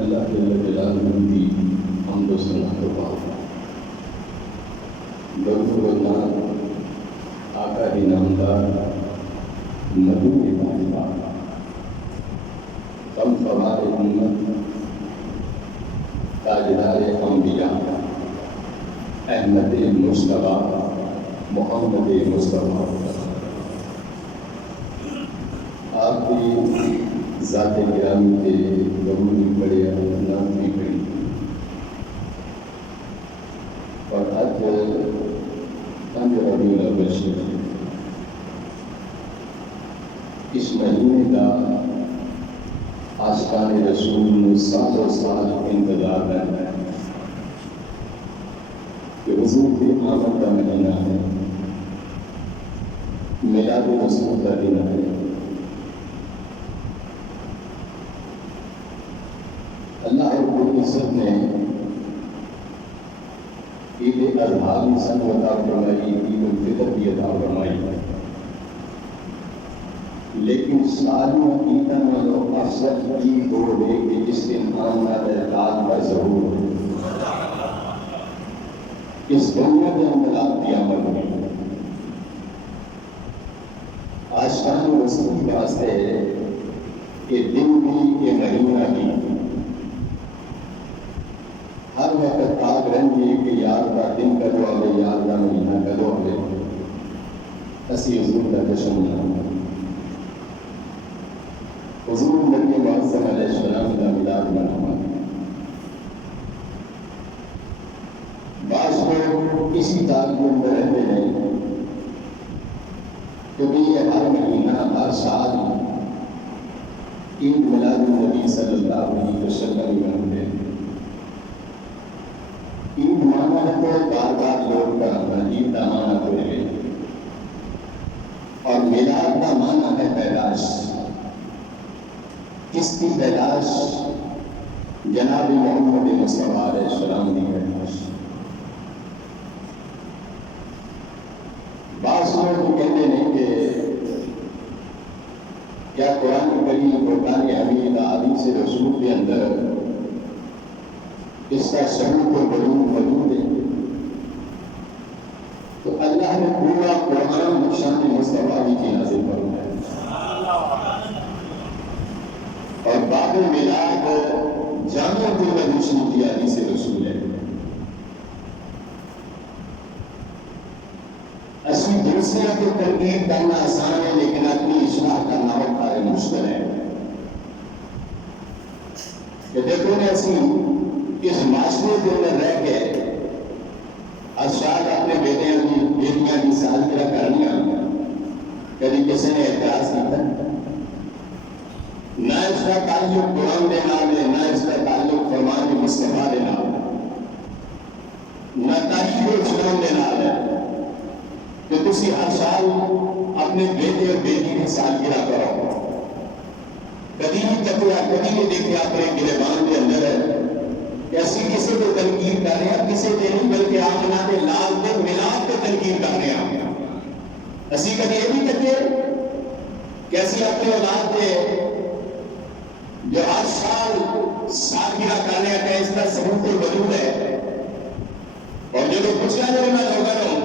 اللہ جل جلالہ کی حمد و ثنا کے بعد درود و نعت آقا کی نامدار نبی کے پاس ہم سوار امت تاجدار انبیاء احمد مصطفیٰ محمد مصطفیٰ آپ کی ذات گرامی کے درود بھی پڑے نعت بھی پڑی اور آج ربیع الاول شریف اس مہینے کا آستان رسول سال سال انتظار کرنا ہے کہ حضور کی آمد کا مہینہ ہے، میلاد رسول کا دن ہے۔ اللہ رب العزت نے عید الاضحیٰ کی سن عطا فرمائی، عید الفطر کی عطا فرمائی، لیکن ساریوں عیدوں میں افضل عید وہ ہے کہ جس دن آمد اعلان کا ظہور ہے، اس دنیا میں انقلاب کی آمد ہوئی۔ آستان رسول کے واسطے ہے کہ دن بھی یہ مہینہ بھی ہر وقت تاک رہنگی کہ یار کا دن کا جو اسی حضور کا جشن منانا، حضور نبی معظم علیہ السلام کا میلاد منانا۔ بعض لوگ اسی تعلق میں رہتے ہیں کیونکہ یہ ہر مہینہ ہر سال عید میلاد النبی صلی اللہ علیہ وسلم مناتے ہیں۔ عید مانا ہے تو بار بار لوگ کا عید کا مانا تو ہے، اور میلاد کا مانا ہے پیدائش۔ کس کی پیدائش؟ جناب محمد مصطفیٰ علیہ السلام کی پیدائش۔ بعض لوگ کہتے ہیں کہ کیا قرآن کریم قرآن حمید حدیث رسول کے اندر اس کا ثبوت و دلیل موجود ہے؟ تو اللہ نے پورا قرآن شان مصطفیٰ کی نازل فرمایا، اور باب میلاد جامع الرسول کی حدیث رسول ہے۔ اسی دوسرے کو تنقید کرنا آسان ہے، لیکن اپنی اصلاح کرنا بڑا مشکل ہے۔ کہ دیکھو نا، اسی اس معاشرے کے اندر رہ کے اشاد اپنے بیٹیاں کی سالگرہ کرنی، کبھی کسی نے اعتراض کیا؟ نہ اس کا تعلق قرآن کے نام ہے، نہ اس کا تعلق فرمان مصطفیٰ کے نام ہے، نہ تاریخ اسلام کے نام ہے کہ تسی ہر سال اپنے بیٹے اور بیٹی کی سالگرہ کرو۔ کبھی نہیں تکیا، کبھی نہیں دیکھے اپنے گریبان کے اندر کہ اسی کسی کو تنقید کر رہے ہیں، کسی کے نہیں بلکہ آمنہ کے لال کے ملاد کے تنقید کر رہے ہیں۔ اسی کبھی یہ بھی کہتے کہ اسی اپنے اولاد کے جو ہر سال سالگرہ کرنے کا اس کا ثبوت وجود ہے، اور جو پوچھا جو میں لوگوں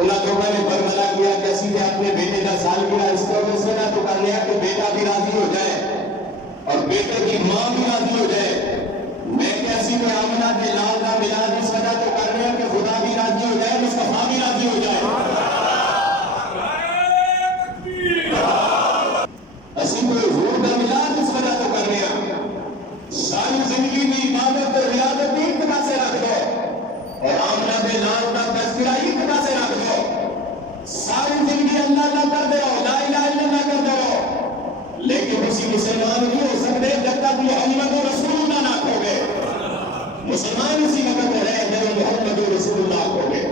اللہ لوگوں نے برملا کیا کہ اسی نے اپنے بیٹے کا سالگرہ اس طرح سے نہ تو کر لیا کہ بیٹا بھی راضی ہو جائے اور بیٹے کی ماں بھی راضی ہو جائے۔ میں کیسی میں آمنہ کے لال کا میلاد اس وجہ تو کر رہے ہیں کہ خدا بھی راضی ہو جائے، مصطفیٰ بھی راضی ہو جائے۔ اسی کو حضور کا میلاد اس وجہ تو کر رہے ہیں، ساری زندگی کی عبادت اور ریاضت ایک طرح سے رکھ دو، اور آمنہ کے لال کا تذکرہ ایک طرح سے رکھ دو، ساری زندگی اللہ اللہ کر دو، لا الہ الا اللہ کر دو، لیکن اسی مسلمان نہیں ہو سکتے جب تک محمد رسول اللہ نہ کھو گے۔ مسلمان اسی وقت رہے جب محمد رسول اللہ کھو گے۔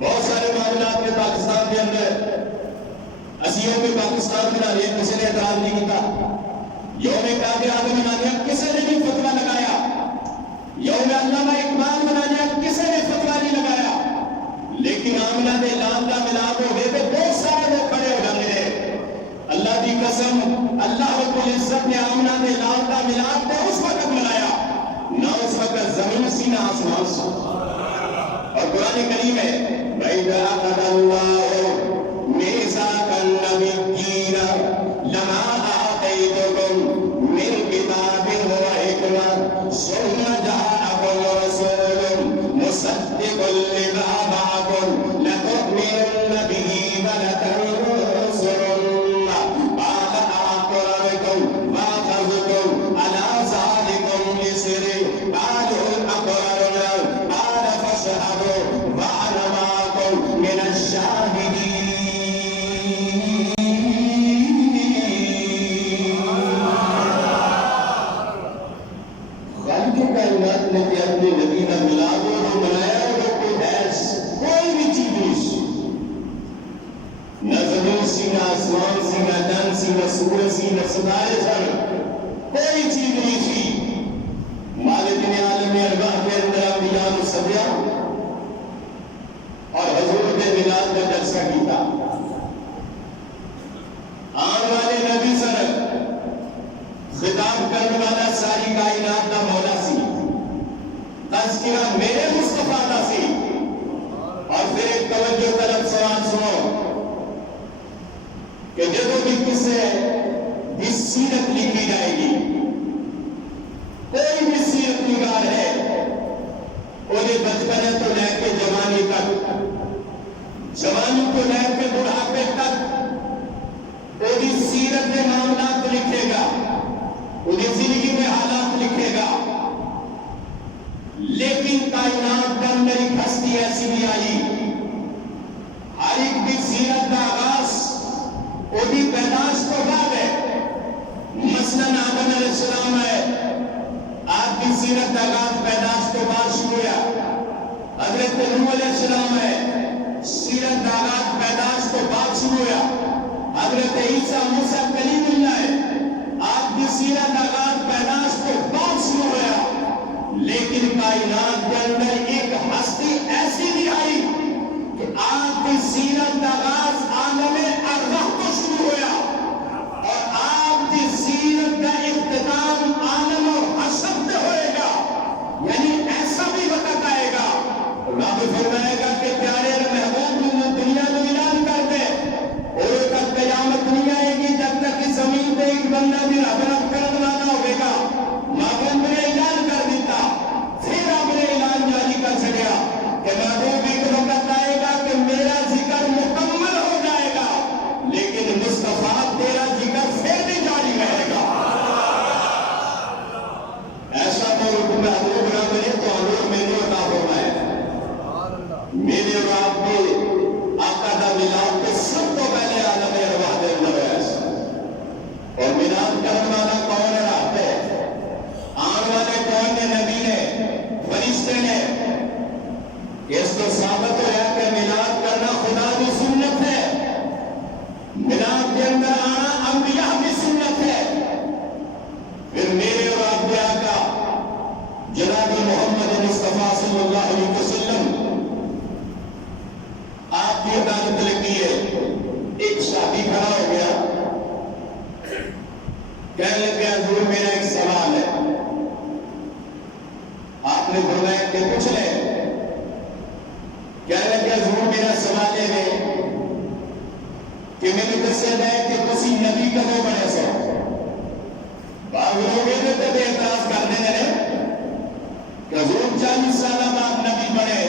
بہت سارے معاملات میں پاکستان کے اندر اسیوں میں پاکستان میں نہ کسی نے اعتراض نہیں کیتا، یوم قادر منانے کسی نے بھی فتویٰ لگایا، یوم علامہ اقبال منانے کسی نے فتویٰ نہیں لگایا، لیکن آمنہ دے لال کا ملاد ہو گئے تو بہت سارے لوگ کھڑے ہو جاتے ہیں۔ اللہ کی قسم، اللہ رب العزت نے آمنہ دے لال کا ملاد تو اس وقت منایا، نہ اس وقت زمین سی نہ آسمان سی۔ اور قرآن کریم ہے وَإِذَا أَخَذَ اللَّهُ مِيثَاقَ النَّبِيِّينَ لَمَا آتَيْتُكُم مِّن كِتَابٍ وَحِكْمَةٍ ثُمَّ جَاءَكُمْ رَسُولٌ مُصَدِّقٌ لِّمَا مَعَكُمْ لَتُؤْمِنُنَّ بِهِ وَلَتَنصُرُنَّهُ قَالَ أَأَقْرَرْتُمْ وَأَخَذْتُمْ عَلَىٰ ذَٰلِكُمْ إِصْرِي قَالُوا أَقْرَرْنَا قَالَ فَاشْهَدُوا وَأَنَا مَعَكُمْ مِنَ الشَّاهِدِينَ۔ کائنات نے کہ اپنے نبی کا ملاد جو منایا وہ کوئی حیث کوئی بھی چیز نہیں، نہ زمین سی، نہ آسمان سی، نہ چاند سی، نہ سورج سی، نہ ستارے سن، کوئی چیز نہیں سی۔ مالک نے عالم ارواح کے اندر انبیاء مصطفیٰ اور حضور کے ملاد کا جلسہ کیتا۔ آن والے نبی سر خطاب کرنے والا ساری کائنات کا مولا سی، تذکرہ میرے مصطفیٰ کا سی۔ اور پھر ایک توجہ طلب سوال سنو کہ جب بھی کسے بھی سیرت لکھی جائے گی، کوئی بھی سیرت نگار ہے انہیں بچپنے تو لے کے جوانی تک، جوانی کو لے سیرت کا آغاز پیدائش تو باپ شروع ہوا، حضرت عیسیٰ موسیٰ کلیم اللہ ہے، آپ کی سیرت کا آغاز پیدائش تو باپ شروع ہوا، لیکن کائنات کے اندر ایک ہستی ایسی بھی آئی کہ آپ کی سیرت کا آغاز عالم ارواح تو شروع ہوا اور آپ کی سیرت کا اختتام عالم حشر پہ ہوئے گا۔ یعنی ایسا بھی وقت آئے گا، رب فرمائے گا کہ پیارے محبوب نے دنیا کو اعلان کر دے، اور تک قیامت نہیں آئے گی جب تک اس زمین پہ ایک بندہ بھی رب کرنے والا ہوئے گا۔ محبوب نے اعلان کر دیتا، پھر آپ نے اعلان جاری کر سکیا کہ محبوب ایک وقت آئے گا کہ میرا ذکر مکمل ہو جائے گا، لیکن مصطفیٰ تیرا ذکر پھر بھی جاری رہے گا۔ ایسا تو محبوب رب نے تو حضور میں نے عطا فرمایا، میرے اور آپ کے آقا دا ملاد تو سب تو پہلے عالم ارواح دے اندر ہے، اور ملاد کرنے والا کون ہے؟ رب ہے۔ آنے والے کون نے؟ نبی نے، فرشتے نے۔ اس کو ثابت ہوا کہ ملاد کرنا خدا کی سنت ہے، ملاد کے اندر آنا انبیاء کی سنت ہے۔ پھر میرے اور آپ کے آقا جناب محمد مصطفیٰ صلی اللہ علیہ وسلم آپ کی عدالت لگی ہے، ایک شادی کھڑا ہو گیا، کہنے لگے حضور میرا ایک سوال ہے۔ آپ نے فرمایا کہ پوچھ لے۔ کہنے لگے حضور میرا سوال ہے کہ میرے دسے ہے کہ کسی نبی کدو بنے سو باغ لوگے نے تو بے اعتراض کر دینے نے کہ حضور 40 سالہ بعد نبی بنے،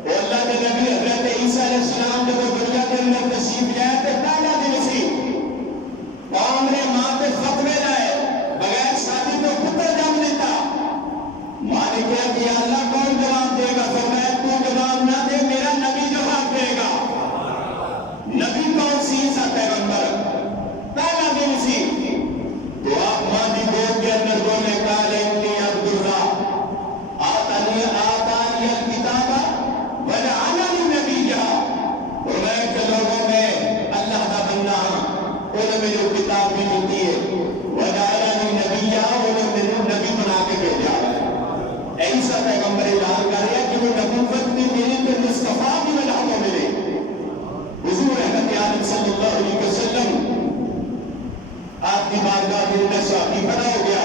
اور اللہ کے نبی حضرت عیسیٰ علیہ السلام جب دنیا کے اندر تشریف لائے تو پہلا دن سی قوم نے ماں پہ فتوے لائے، بغیر شادی تو پتر جم لیتا۔ ماں نے کہا کہ اللہ کون جواب دے گا؟ فرمایا تو جواب نہ دے، میرا نبی جواب دے گا۔ نبی کون سی؟ عیسیٰ پیغمبر۔ پہلا دن سی تو آپ ماں کی گود کے اندر بولے قال انی عبد اللہ آتانی الکتاب وجعلنی نبیا، اور میں کہ لوگوں میں اللہ کا بندہ ہوں، انہوں نے مجھے کتاب بھی دیتی ہے، وجعلنی نبیا، انہوں نے مجھے نبی بنا کے بھیجا ہے۔ عیسیٰ پیغمبر اعلان کر رہے ہیں کہ وہ نبوت بھی میری تو مصطفیٰ کی وجہ کو ملے۔ حضور رحمت عالم صلی اللہ علیہ وسلم آپ کی بارگاہ کے اندر شادی کھڑا ہو گیا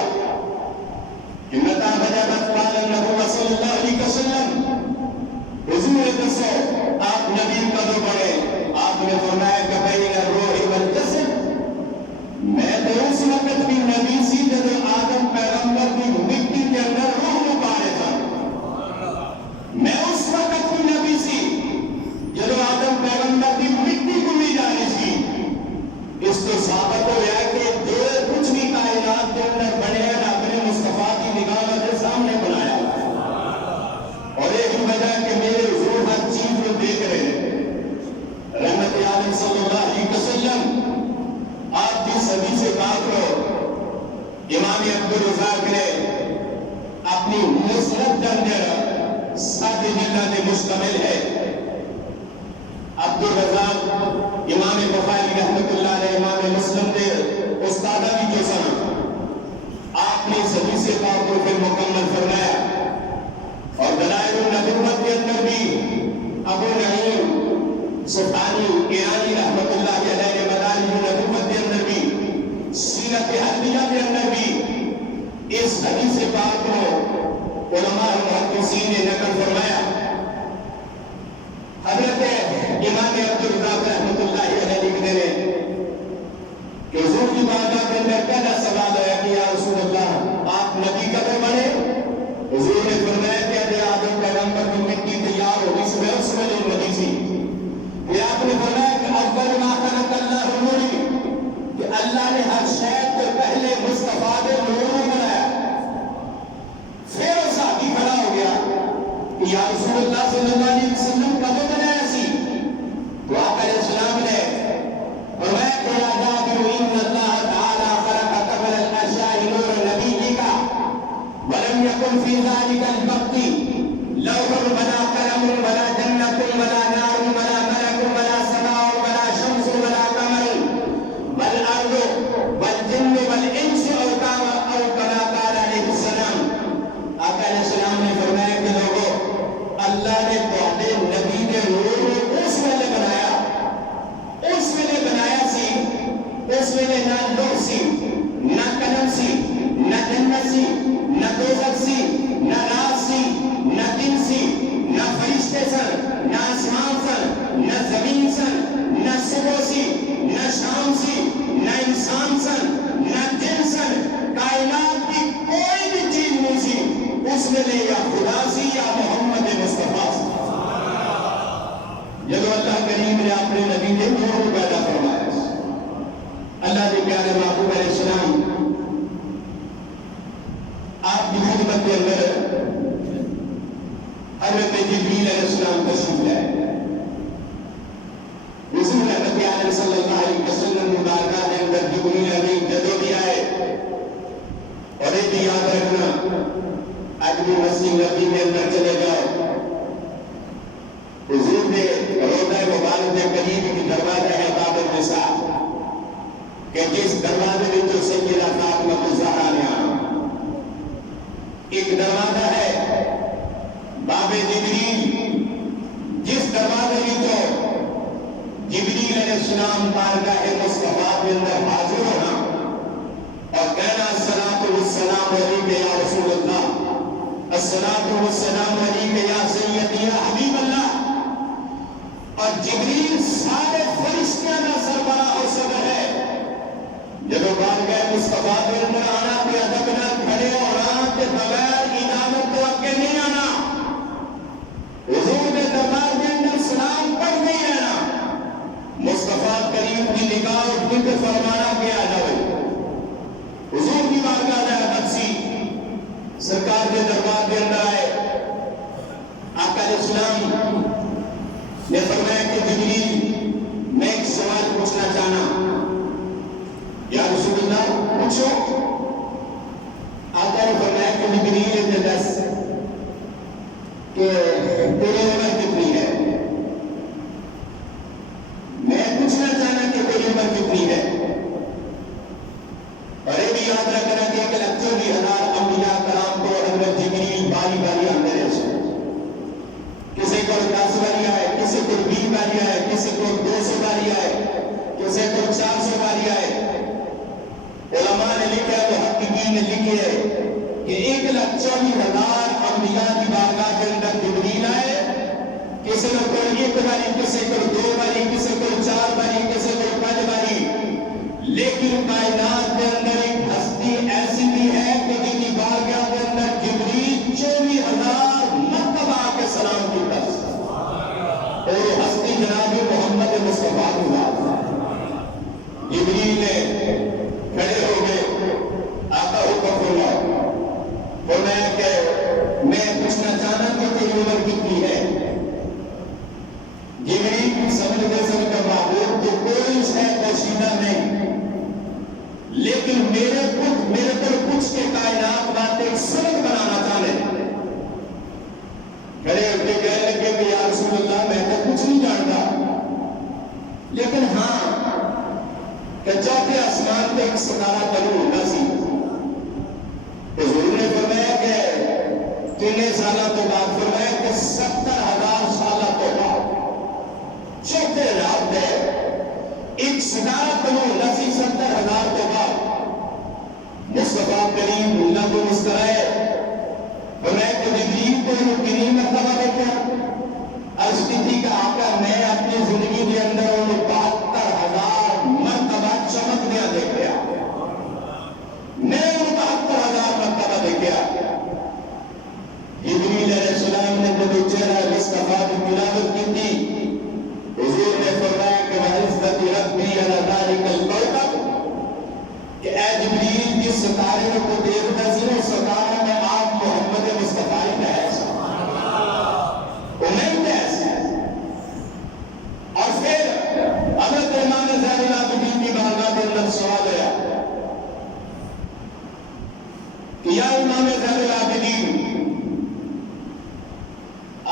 کہ متا وجبت قال النبی صلی اللہ علیہ وسلم، حضور دسو آپ نبی کدو بڑے؟ آپ نے فرمایا کہ بین الروح والجسد، میں تو اس وقت بھی نبی سی جب آدم پیغمبر کی مٹی کے اندر روح مکارے تھا، میں اس وقت بھی نبی سی جب آدم پیغمبر کی مٹی کو بھی جانی سی۔ اس کو ثابت ہو ہے کہ جو کچھ بھی کائنات کے اندر بنے ہیں اپنے مصطفیٰ کی نگاہ کے سامنے بنایا، اور ایک وجہ کہ میرے حضور ہر چیز کو دیکھ رہے ہیں۔ رحمت عالم صلی اللہ علیہ وسلم آپ کی صدی سے بات کرو، امام عبدالرزاق نے اپنی مسند کے اندر 7 جلد مشتمل ہے۔ عبدالرزاق امام بخاری رحمت اللہ علیہ، امام مسلم دے استادہ بھی جو سن، آپ نے صدی سے بات کو پھر مکمل فرمایا، اور دلائل النبوت کے اندر بھی ابو نعیم سبحانی ایرانی رحمت اللہ علیہ نے دلائل النبوت کے اندر بھی، سیرت حدیثہ کے اندر بھی اس حدیث پاک کو علماء محدثین نے نقل فرمایا۔ حضرت امام عبدالرزاق رحمت اللہ علیہ لکھتے ہیں کہ حضور کی بارگاہ کے اندر پہلا سوال ہے کہ یا رسول اللہ آپ نبی کب بنے؟ حضور نے فرمایا کہ ابھی آدم پیغمبر کی مٹی تیار ہوگی صبح اس میں جو نبی سی، پھر آپ نے فرمایا کہ اول ما خلق اللہ نوری، کہ اللہ نے ہر شے سے پہلے مصطفیٰ کے نور بنایا۔ پھر وہ صحابی کھڑا ہو گیا کہ یا رسول اللہ صلی اللہ علیہ وسلم کب بنایا سی؟ تو آقا علیہ السلام نے فرمایا کہ یا جابر ان اللہ تعالی خلق قبل الاشیاء نور نبی کا ولم يكن في ذلك الوقت لوح ولا قلم ولا جنة ولا نار ولا اپنے نبی نے نور کو پیدا فرمایا. اللہ کے پیارے محبوب علیہ السلام آپ کی خدمت کے اندر حضرت جبریل علیہ السلام تشریف لائے. حضور رحمت عالم صلی اللہ علیہ وسلم مبارکہ کے اندر جبریل امین جدو بھی آئے. اور ایک یاد رکھنا آج بھی مسجد نبی کے اندر چلے جاؤ, حضور نے روضہ مبارک کے قریب کی دروازہ ہے باب النساء کہ جس دروازے میں جو سیدہ فاطمہ الزہرا نے آنا. ایک دروازہ ہے باب جبریل, جس دروازے میں جو جبریل علیہ السلام بارگاہ مصطفیٰ کے اندر حاضر ہونا اور کہنا الصلاۃ والسلام علیک یا رسول اللہ, الصلاۃ والسلام علیک یا سیدی یا حبیب اللہ. اور جبریل سارے فرشتیاں کا سربراہ و صدر ہے. جب بارگاہ مصطفیٰ کے اندر آنا کہ ادب نہ کھڑے اور آنا کے بغیر عنایت کو اگ کے نہیں آنا. حضور کے دربار کے اندر سلام پڑھ نہیں رہنا. مصطفیٰ کریم کی نگاہ اور ذکر فرمانا کہ آ جاؤ. حضور کی بارگاہ ادب سی سرکار کے دربار کے اندر آئے. آقا علیہ السلام نے فرمایا کہ جبریل میں ایک سوال پوچھنا چاہنا. یا رسول اللہ پوچھو. آقا نے فرمایا کہ جبریل نے دس کہ تیری عمر کتنی ہے. میں پوچھنا چاہنا کہ تیری عمر کتنی ہے. اور یہ بھی یاد رکھنا کہ 1,40,000 انبیاء کرام کو حضرت جبریل باری باری آتے رہے. کسی کو 10 باری آئے, کسی کو 20 باری آئے, کسی کو 200 باری آئے, کسی کو 400 باری آئے. علماء نے لکھا ہے, محققین نے لکھی ہے کہ 1,40,000 انبیاء کی بارگاہ کے اندر جبریل آئے. کسی کو 1 باری, کسی کو 2 باری, کسی کو 4 باری, کسی کو 5 باری. لیکن کائنات کے اندر ایک ہستی ایسی بھی ہے کہ جن کی بارگاہ کے اندر جبریل 24,000 مرتبہ آ کے سلام کرتا ہے. اور ہستی جناب محمد مصطفیٰ کی بات ہے. جبریل نے کھڑے ہو گئے, آقا حکم فرمایا. فرمایا کہ میں پوچھنا چاہنا کہ تیری عمر کتنی ہے. جبریل سمجھتے سمجھتے معبود تو کوئی شے پوشیدہ نہیں, لیکن میرے پر کچھ کے کائنات بات ایک سبق بنانا چاہتے. کھڑے ہو کے کہنے لگے کہ یا رسول اللہ میں تو کچھ نہیں جانتا, لیکن ہاں کہ چوتھے آسمان پہ ایک ستارہ طلوع ہونا سی. حضور نے فرمایا کہ 3 سالہ تو بعد, فرمایا کہ 70,000 سالہ تو بعد چوتھے رات پہ ایک ستارہ طلوع ہونا سی. 70,000 تو بعد مصطفیٰ کریم اللہ کو مسکرائے. فرمایا کہ جبریل کو کتنی مرتبہ دیکھا. عرض کی تھی کہ آقا میں اپنی زندگی کے اندر 72,000 مرتبہ چمک دیا دیکھا. میں 72,000 مرتبہ دیکھا. جبریل علیہ السلام نے جب چہرہ مصطفیٰ کی تلاوت کی تھی, حضور نے فرمایا کہ وَعِزَّتِ رَبِّي عَلَى ذَلِكَ الْكَوْكَبِ کہ اے جبریل جس ستارے کو دیکھتا سی اس ستارے میں آپ محمد مصطفیٰ کا ہے. امید ہے. اور پھر حضرت امام زین العابدین کی بارگاہ کے اندر سوال آیا کہ یا امام زین العابدین,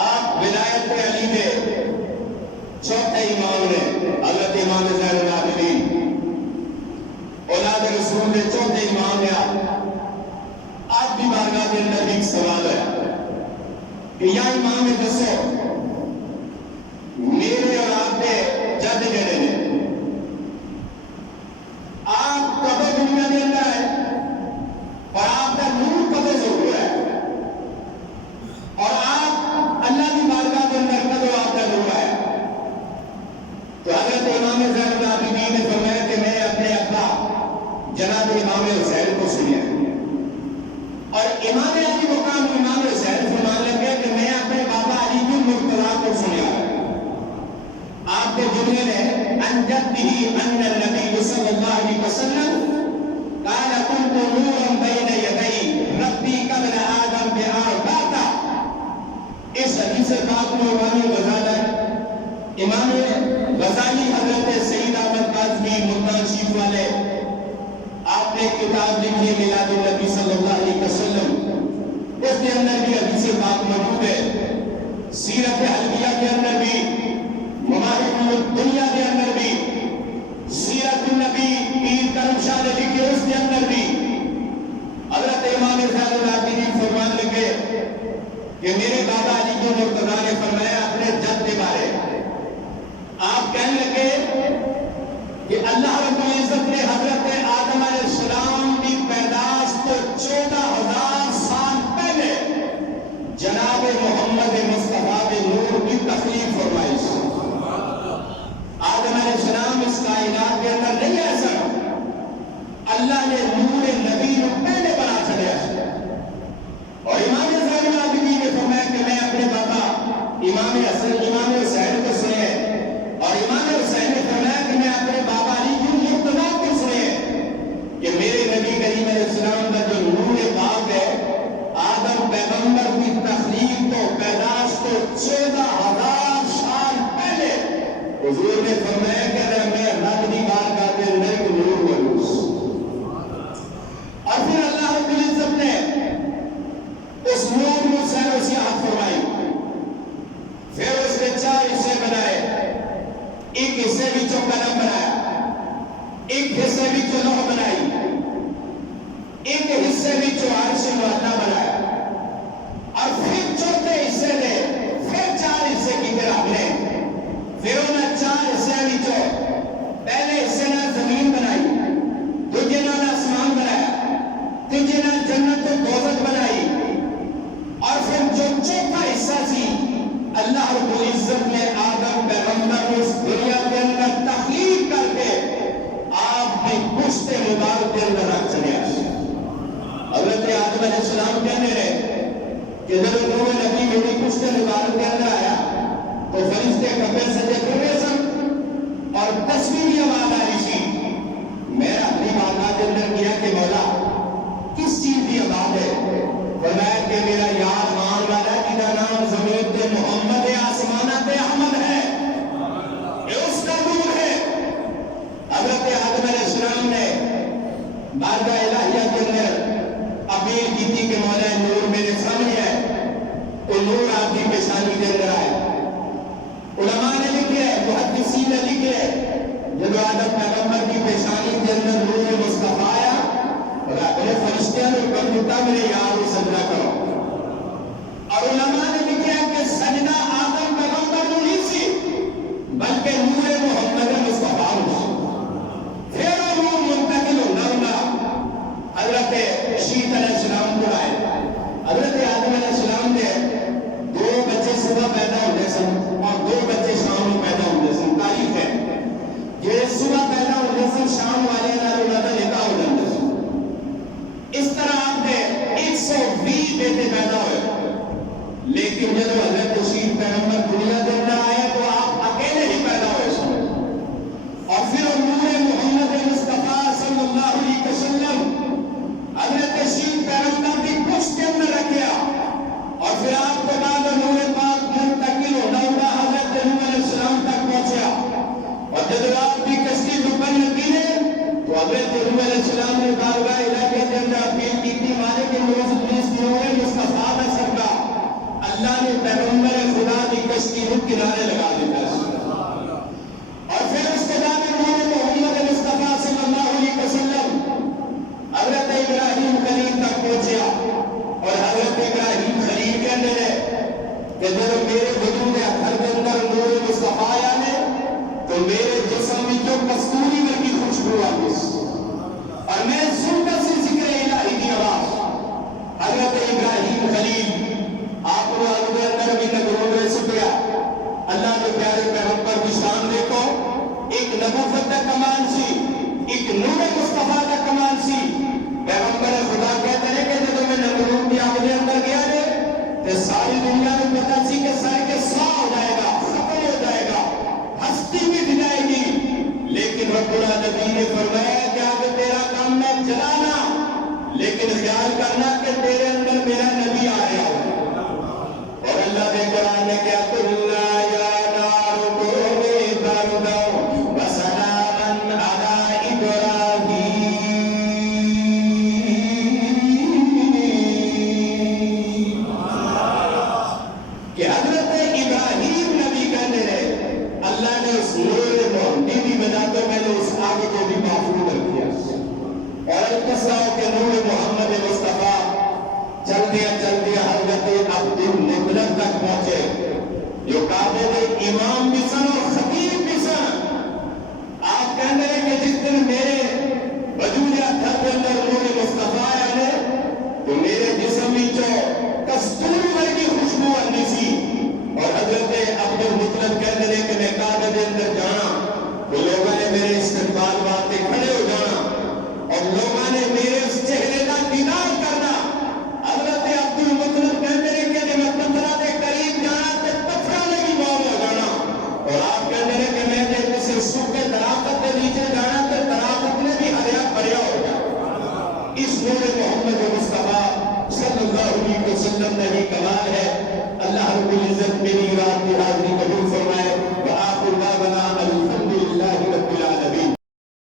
آپ ولایت علی میں چوتھے امام نے, حضرت امام زین العابدین اولاد رسول نے چوتھے امام نے. آپ کی بارگاہ کے اندر ایک سوال ہے کہ یا امام دسو میرے اور آپ کے جد جڑے نے, آپ کب دنیا کے اندر ہے اور آپ کا نور کب ضرور ہے, اور آپ اللہ کی بارگاہ کے اندر کب آپ کا نور ہے. تو حضرت امام زین العابدین نے فرمایا کہ میں اپنے ابا جناب امام حسین کو سنیا, اور امام علی مقام امام حسین فرمان لگے کہ میں اپنے بابا علی کی عن جده أن النبي صلى الله عليه وسلم قال كنت نورا بين يدي ربي قبل آدم بأربعة. اس حدیث پاک میں امام غزالی حضرت سید احمد کاظمی ملتان شریف والے آپ نے کتاب لکھی ہے میلاد النبی صلی اللہ علیہ وسلم، اس کے اندر بھی حدیث پاک موجود ہے، سیرت حلبیہ کے اندر بھی، مواہب الدنیا کے اندر بھی، سیرت النبی پیر کرم شاہ نے لکھی اس کے اندر بھی حضرت امام زین العابدین فرمان لگے کہ میرے دادا علی کو مرتضیٰ نے فرمایا اپنے جد کے بارے، آپ کہنے لگے کہ اللہ رب العزت نے حضرت آدم علیہ السلام کی پیدائش کو 14,000 سال پہلے جناب محمد مصطفیٰ نور کی تخلیق فرمائی. آدم علیہ السلام اس کائنات کے اندر نہیں ہے سر، اللہ نے نور نبی کو پہلے بنا چلے. اور امام زین العابدین نے فرمایا کہ میں اپنے بابا امام حسن امام حسین کو سنے، اور امام حسین نے فرمایا کہ میں اپنے بابا علی کی مرتضیٰ کو سنے کہ میرے نبی کریم علیہ السلام کا جو نور پاک ہے آدم پیغمبر کی تخلیق کو پیدائش کو 14,000 سال پہلے حضور نے فرمایا کہ میں رب دی بارگاہ کے اندر ایک نور بنوں. اور پھر اللہ رب العزت نے اس نور کو سیر و سیاحت فرمائی، پھر اس کے 4 حصے بنائے، ایک حصے بھی جو قلم بنایا، ایک حصے بھی جو لوح بنائی، ایک حصے بھی جو عرش معطا بنایا، اور پھر چوتھے حصے نے پھر 4 حصے کی طرح نے پھر انہیں 4 حصے بھی جو پہلے حصے نے زمین بنائی، دوسرے نے آسمان بنایا، تیسرے نے جنت و دوزخ بنائی، اور پھر جو چوتھا حصہ سی اللہ رب العزت نے آدم پیغمبر کو اس دنیا کے اندر تخلیق کر کے آپ کی پشت مبارک کے اندر رکھ چلے. حضرت آدم علیہ السلام کہنے رہے کہ جب نور نبی میری پشت مبارک کے اندر آیا تو فرشتے کپڑے سجے کر رہے سن اور تصویری آواز آ رہی تھی. میں اپنی بارگاہ کے اندر کیا کہ مولا کس چیز کی آواز ہے؟ فرمایا کہ میرا یار مان والا جنہا نام زمین تے محمد آسمانہ تے احمد ہے، یہ اس کا نور ہے. حضرت آدم علیہ السلام نے بارگاہ الہیہ کے اندر اپیل کی تھی کہ مولا نور میرے سامنے ہے، تو نور آپ کی پیشانی کے اندر آئے. علماء نے لکھے، محدثین نے لکھے، جب آدم پیغمبر کی پیشانی کے اندر نور مصطفیٰ آیا اور اپنے فرشتیاں نے کمتا میرے یار کو سجدہ کرو. اور علماء نے لکھا کہ سجدہ آدم پیغمبر کو نہیں سی بلکہ نور محمد مصطفیٰ کو. پھر وہ نور منتقل ہونا حضرت شیط علیہ السلام کو آئے. حضرت آدم علیہ السلام نے 2 بچے صبح پیدا ہونے سن اور 2 بچے شام میں پیدا ہونے سن. تاریخ ہے یہ صبح پیدا ہونے سن شام والے نکاح ہو جاتے سن. اس طرح آپ نے 120 بیٹے پیدا ہوئے، لیکن جب حضرت شیط پیغمبر دنیا کے اندر آئے تو آپ اکیلے ہی پیدا ہوئے سن. اور پھر نور محمد مصطفیٰ صلی اللہ علیہ وسلم حضرت شیط پیغمبر کی پشت کے اندر رکھیا، اور پھر آپ کے بعد نور پاک منتقل ہونا ہوگا حضرت نوح علیہ السلام تک پہنچا. اور جب آپ کی کشتی ڈوبنے لگی ہے تو حضرت نوح علیہ السلام نے بارگاہ الہیہ کے اندر اپیل کی تھی مالک روز پلیس نور مصطفیٰ کا صدقہ اللہ نے پیغمبر خدا کی کشتی کو کنارے لگا دیتا ہے. اور پھر اس کے بعد نور محمد مصطفیٰ صلی اللہ علیہ وسلم حضرت ابراہیم خلیل تک پہنچیا. اور حضرت ابراہیم خلیل کہنے لگے کہ جب میرے وجود گھر کے اندر نور مصطفیٰ آیا ہے تو میرے جسم میں جو کستوری ورگی خوشبو آتی اور میں سنتا سے ذکر الہی کی آواز. حضرت ابراہیم خلیل آپ کو اندر بھی نگروں میں سکیا اللہ نے امام بھی سن اور خطیب بھی سن. آپ کہنے ہیں کہ جس دن میرے وجود گھر کے اندر نور مصطفیٰ آیا نے تو میرے جسم میں جو کستوری ورگی خوشبو آنی سی اور حضرت عبدالمطلب کہنے ہیں کہ میں کعبے کے اندر جانا تو لوگوں نے میرے استقبال واسطے کھڑے ہو جانا اور لوگوں نے میرے اس چہرے کا دیدار کرنا. حضرت عبدالمطلب کہتے ہیں کہ میں پتھرا کے قریب جانا تو پتھرا نے بھی موت ہو جانا اور آپ کہتے ہیں کہ میں جب کسی سوکھے درخت کے نیچے جانا تو درخت نے بھی ہریا بھریا ہو جانا. اس نور محمد مصطفیٰ صلی اللہ علیہ وسلم نے بھی کہا